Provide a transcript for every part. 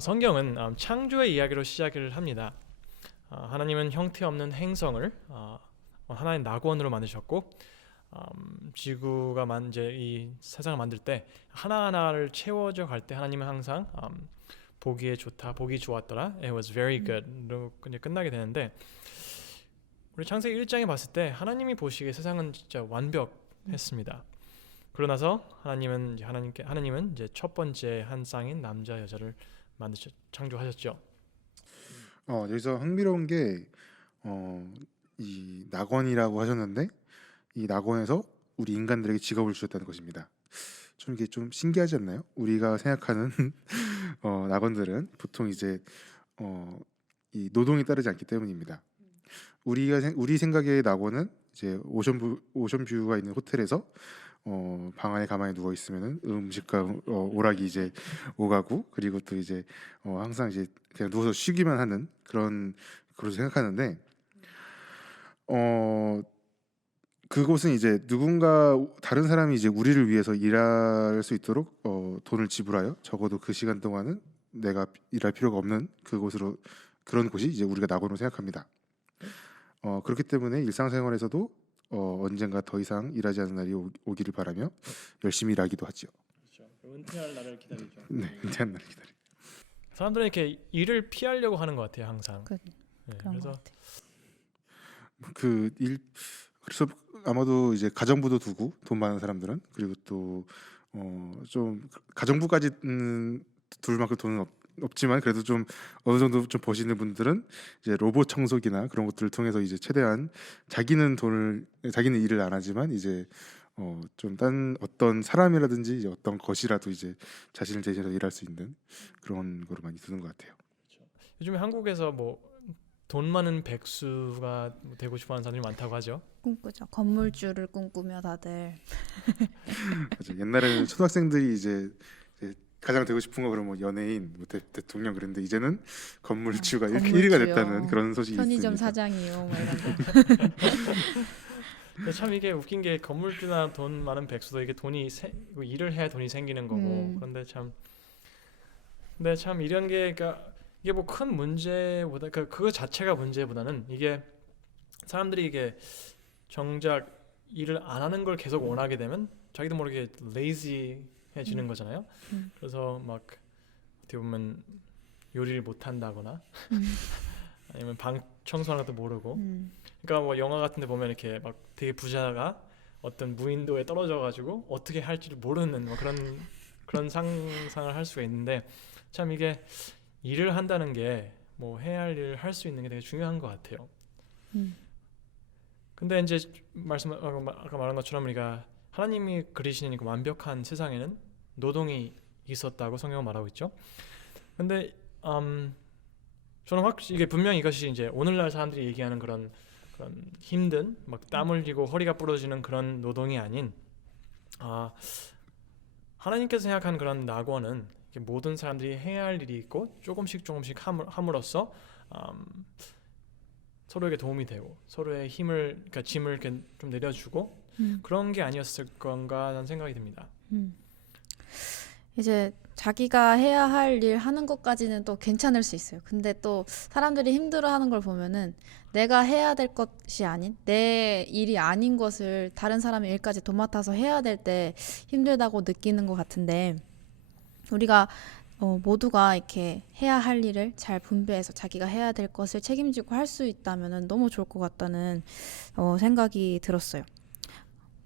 성경은 창조의 이야기로 시작을 합니다. 하나님은 형태 없는 행성을 하나의 낙원으로 만드셨고 지구가 이제 이 세상을 만들 때 하나하나를 채워져 갈 때 하나님은 항상 보기에 좋다, 보기 좋았더라, it was very good로 그냥 끝나게 되는데 우리 창세기 1장에 봤을 때 하나님이 보시기에 세상은 진짜 완벽했습니다. 그러고 나서 하나님은 이제 첫 번째 한 쌍인 남자 여자를 창조하셨죠. 여기서 흥미로운 게 이 낙원이라고 하셨는데 이 낙원에서 우리 인간들에게 직업을 주셨다는 것입니다. 좀 이게 좀 신기하지 않나요? 우리가 생각하는 낙원들은 보통 이제 이 노동이 따르지 않기 때문입니다. 우리 생각의 낙원은 이제 오션뷰가 있는 호텔에서 방 안에 가만히 누워 있으면은 음식과 오락이 이제 오가고 그리고 또 이제 항상 이제 그냥 누워서 쉬기만 하는 그런 그렇게 생각하는데 그곳은 이제 누군가 다른 사람이 이제 우리를 위해서 일할 수 있도록 돈을 지불하여 적어도 그 시간 동안은 내가 일할 필요가 없는 그곳으로 그런 곳이 이제 우리가 낙원으로 생각합니다. 그렇기 때문에 일상생활에서도 언젠가 더 이상 일하지 않는 날이 오기를 바라며 열심히 일하기도 하죠. 그렇죠. 은퇴할 날을 기다리죠. 네, 은퇴한 날을 기다리. 사람들은 이렇게 일을 피하려고 하는 것 같아요, 항상. 그런 그래서 것 같아. 그래서 아마도 이제 가정부도 두고 돈 많은 사람들은 그리고 또 좀 가정부까지 둘 만큼 돈은 없지만 그래도 좀 어느 정도 좀 버시는 분들은 이제 로봇 청소기나 그런 것들을 통해서 이제 최대한 자기는 일을 안 하지만 이제 좀 딴 어떤 사람이라든지 이제 어떤 것이라도 이제 자신을 대신해서 일할 수 있는 그런 거로 많이 쓰는 것 같아요. 요즘에 한국에서 뭐 돈 많은 백수가 되고 싶어하는 사람들이 많다고 하죠. 꿈꾸죠. 건물주를 꿈꾸며 다들. 맞아. 옛날에는 초등학생들이 이제 가장 되고 싶은 거 그러면 연예인, 뭐 대통령 그랬는데 이제는 건물주가 1위가 됐다는 그런 소식이 편의점 있습니다. 사장이요, 뭐 이런 거. 근데 참 이게 웃긴 게 건물주나 돈 많은 백수도 이게 일을 해야 돈이 생기는 거고 그런데 참 이런 게 그러니까 이게 뭐 큰 문제보다 그거 자체가 문제보다는 이게 사람들이 이게 정작 일을 안 하는 걸 계속 원하게 되면 자기도 모르게 레이지해지는 거잖아요. 그래서 막 어떻게 보면 요리를 못 한다거나 아니면 방 청소하는 것도 모르고 그러니까 뭐 영화 같은 데 보면 이렇게 막 되게 부자가 어떤 무인도에 떨어져 가지고 어떻게 할지를 모르는 뭐 그런 상상을 할 수가 있는데 참 이게 일을 한다는 게 뭐 해야 할 일을 할 수 있는 게 되게 중요한 것 같아요. 근데 이제 아까 말한 것처럼 우리가 하나님이 그리시는 그 완벽한 세상에는 노동이 있었다고 성경은 말하고 있죠. 근데 저는 확실히 이게 분명히 이것이 이제 오늘날 사람들이 얘기하는 그런 힘든 막 땀 흘리고 허리가 부러지는 그런 노동이 아닌 하나님께서 생각한 그런 낙원은 모든 사람들이 해야 할 일이 있고 조금씩 함으로써 서로에게 도움이 되고 서로의 그러니까 짐을 이렇게 좀 내려주고 그런 게 아니었을 건가 라는 생각이 듭니다. 이제 자기가 해야 할 일 하는 것까지는 또 괜찮을 수 있어요. 근데 또 사람들이 힘들어하는 걸 보면은 내가 해야 될 것이 아닌 내 일이 아닌 것을 다른 사람의 일까지 도맡아서 해야 될 때 힘들다고 느끼는 것 같은데 우리가 모두가 이렇게 해야 할 일을 잘 분배해서 자기가 해야 될 것을 책임지고 할 수 있다면은 너무 좋을 것 같다는 생각이 들었어요.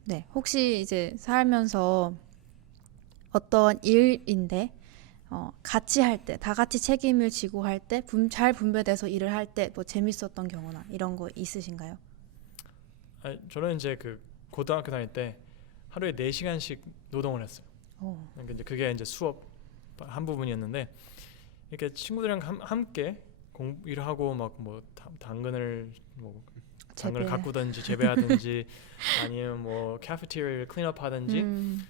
네, 혹시 이제 살면서 어떤 일인데 같이 할 때, 다 같이 책임을 지고 할 때, 잘 분배돼서 일을 할 때 뭐 재밌었던 경우나 이런 거 있으신가요? 저는 이제 그 고등학교 다닐 때 하루에 4시간씩 노동을 했어요. 그러니까 이제 그게 이제 수업 한 부분이었는데 이렇게 친구들이랑 함께 일을 하고 막 뭐 당근을 가꾸든지 재배하든지 아니면 뭐 카페테리아를 클린업하든지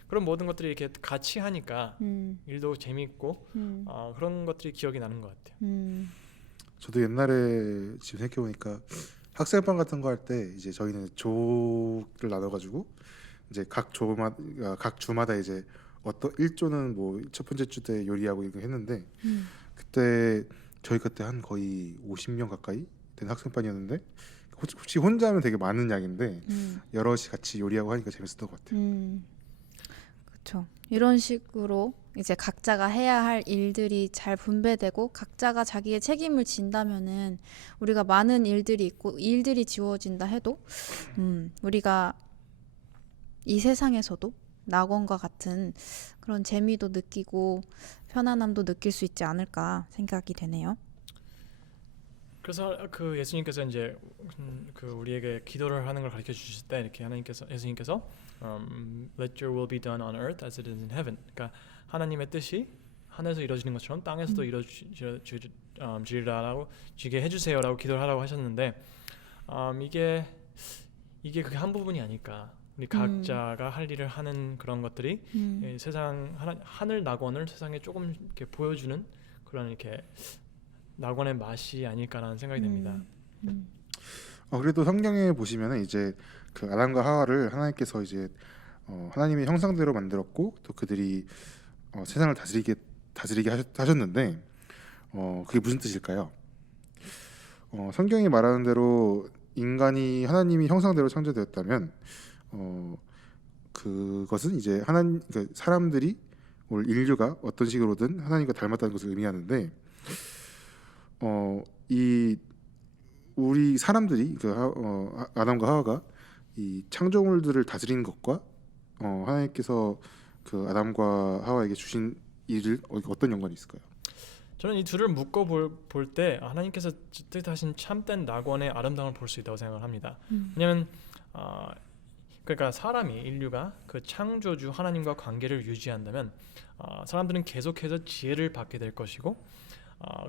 그런 모든 것들이 이렇게 같이 하니까 일도 재밌고 그런 것들이 기억이 나는 것 같아요. 저도 옛날에 지금 생각해 보니까 학생방 같은 거 할 때 이제 저희는 조를 나눠가지고 이제 각 주마다 이제 어떤 일조는 뭐 첫 번째 주 때 요리하고 이거 했는데 그때 저희 그때 한 거의 50명 가까이 된 학생반이었는데 혹시 혼자 하면 되게 많은 양인데 여럿이 같이 요리하고 하니까 재밌었던 것 같아요. 그렇죠. 이런 식으로 이제 각자가 해야 할 일들이 잘 분배되고 각자가 자기의 책임을 진다면은 우리가 많은 일들이 있고 일들이 지워진다 해도 우리가 이 세상에서도 낙원과 같은 그런 재미도 느끼고 편안함도 느낄 수 있지 않을까 생각이 되네요. 그래서 그 예수님께서 이제 그 우리에게 기도를 하는 걸 가르쳐 주실 때 이렇게 예수님께서 Let your will be done on earth as it is in heaven. 그러니까 하나님의 뜻이 하늘에서 이루어지는 것처럼 땅에서도 이루어지게 해주세요라고 기도를 하라고 하셨는데 이게 그게 한 부분이 아닐까. 우리 각자가 할 일을 하는 그런 것들이 세상 하늘 낙원을 세상에 조금 이렇게 보여주는 그런 이렇게 낙원의 맛이 아닐까라는 생각이 듭니다. 그래도 성경에 보시면은 이제 그 아담과 하와를 하나님께서 이제 하나님의 형상대로 만들었고 또 그들이 세상을 다스리게 하셨는데 그게 무슨 뜻일까요? 성경이 말하는 대로 인간이 하나님이 형상대로 창조되었다면 그것은 이제 그러니까 사람들이 인류가 어떤 식으로든 하나님과 닮았다는 것을 의미하는데 이 우리 사람들이 아담과 하와가 이 창조물들을 다스리는 것과 하나님께서 그 아담과 하와에게 주신 일을 어떤 연관이 있을까요? 저는 이 둘을 묶어 볼 때 하나님께서 뜻하신 참된 낙원의 아름다움을 볼 수 있다고 생각을 합니다. 왜냐하면 그러니까 인류가 그 창조주 하나님과 관계를 유지한다면 사람들은 계속해서 지혜를 받게 될 것이고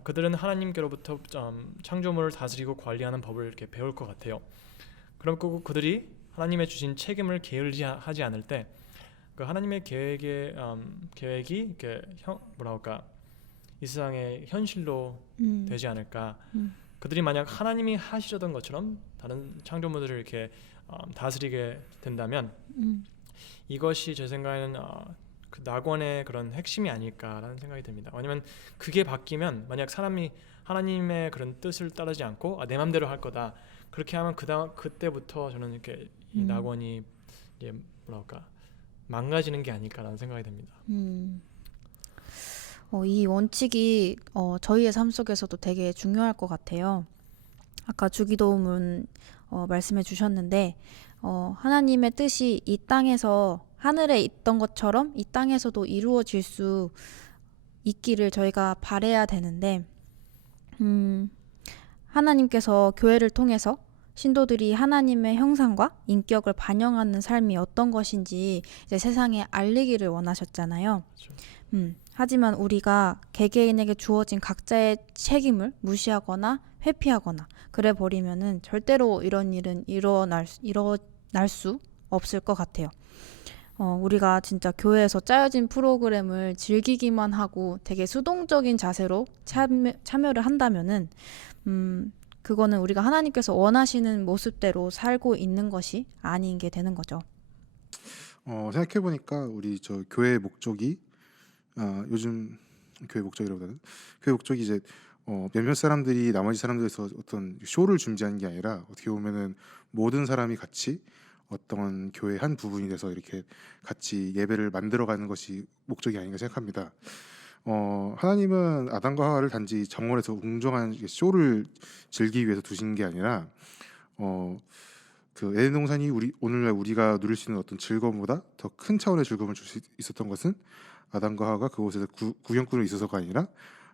그들은 하나님께로부터 창조물을 다스리고 관리하는 법을 이렇게 배울 것 같아요. 그럼 그들이 하나님의 주신 책임을 게을리하지 않을 때 그 하나님의 계획이 이렇게 이 세상의 현실로 되지 않을까. 그들이 만약 하나님이 하시려던 것처럼 다른 창조물들을 이렇게 다스리게 된다면 이것이 제 생각에는 그 낙원의 그런 핵심이 아닐까라는 생각이 듭니다. 왜냐하면 그게 바뀌면 만약 사람이 하나님의 그런 뜻을 따르지 않고 내 맘대로 할 거다 그렇게 하면 그때부터 저는 이렇게 이 낙원이 이제 망가지는 게 아닐까라는 생각이 듭니다. 이 원칙이 저희의 삶 속에서도 되게 중요할 것 같아요. 아까 주기도문 말씀해 주셨는데 하나님의 뜻이 이 땅에서 하늘에 있던 것처럼 이 땅에서도 이루어질 수 있기를 저희가 바라야 되는데 하나님께서 교회를 통해서 신도들이 하나님의 형상과 인격을 반영하는 삶이 어떤 것인지 이제 세상에 알리기를 원하셨잖아요. 그렇죠. 하지만 우리가 개개인에게 주어진 각자의 책임을 무시하거나 회피하거나 그래 버리면은 절대로 이런 일은 일어날 수 없을 것 같아요. 우리가 진짜 교회에서 짜여진 프로그램을 즐기기만 하고 되게 수동적인 자세로 참여를 한다면은 그거는 우리가 하나님께서 원하시는 모습대로 살고 있는 것이 아닌 게 되는 거죠. 생각해 보니까 우리 저 교회의 목적이 요즘 교회 목적이라보다는 교회 목적이 이제 몇몇 사람들이 나머지 사람들에서 어떤 쇼를 준비하는 게 아니라 어떻게 보면은 모든 사람이 같이 어떤 교회 한 부분이 돼서 이렇게 같이 예배를 만들어가는 것이 목적이 아닌가 생각합니다. 하나님은 아담과 하와를 단지 정원에서 웅장한 쇼를 즐기기 위해서 두신 게 아니라 그 에덴 동산이 오늘날 우리가 누릴 수 있는 어떤 즐거움보다 더 큰 차원의 즐거움을 줄 수 있었던 것은 아담과 하와가 그곳에서 구경꾼으로 있어서가 아니라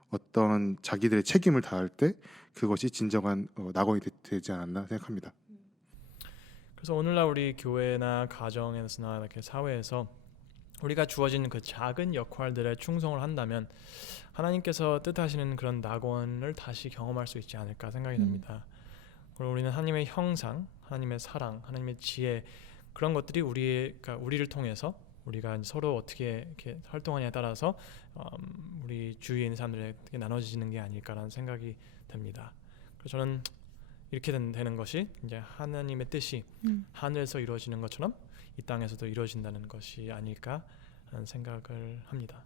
어떤 자기들의 책임을 다할 때 그것이 진정한 낙원이 되지 않았나 생각합니다. 그래서 오늘날 우리 교회나 가정에서나 이렇게 사회에서 우리가 주어진 그 작은 역할들에 충성을 한다면 하나님께서 뜻하시는 그런 낙원을 다시 경험할 수 있지 않을까 생각이 듭니다. 그리고 우리는 하나님의 형상, 하나님의 사랑, 하나님의 지혜 그런 것들이 우리를 통해서 우리가 서로 어떻게 이렇게 활동하냐에 따라서 우리 주위에 있는 사람들에게 나눠지는 게 아닐까라는 생각이 듭니다. 그래서 저는 이렇게 되는 것이 이제 하나님의 뜻이 하늘에서 이루어지는 것처럼 이 땅에서도 이루어진다는 것이 아닐까 하는 생각을 합니다.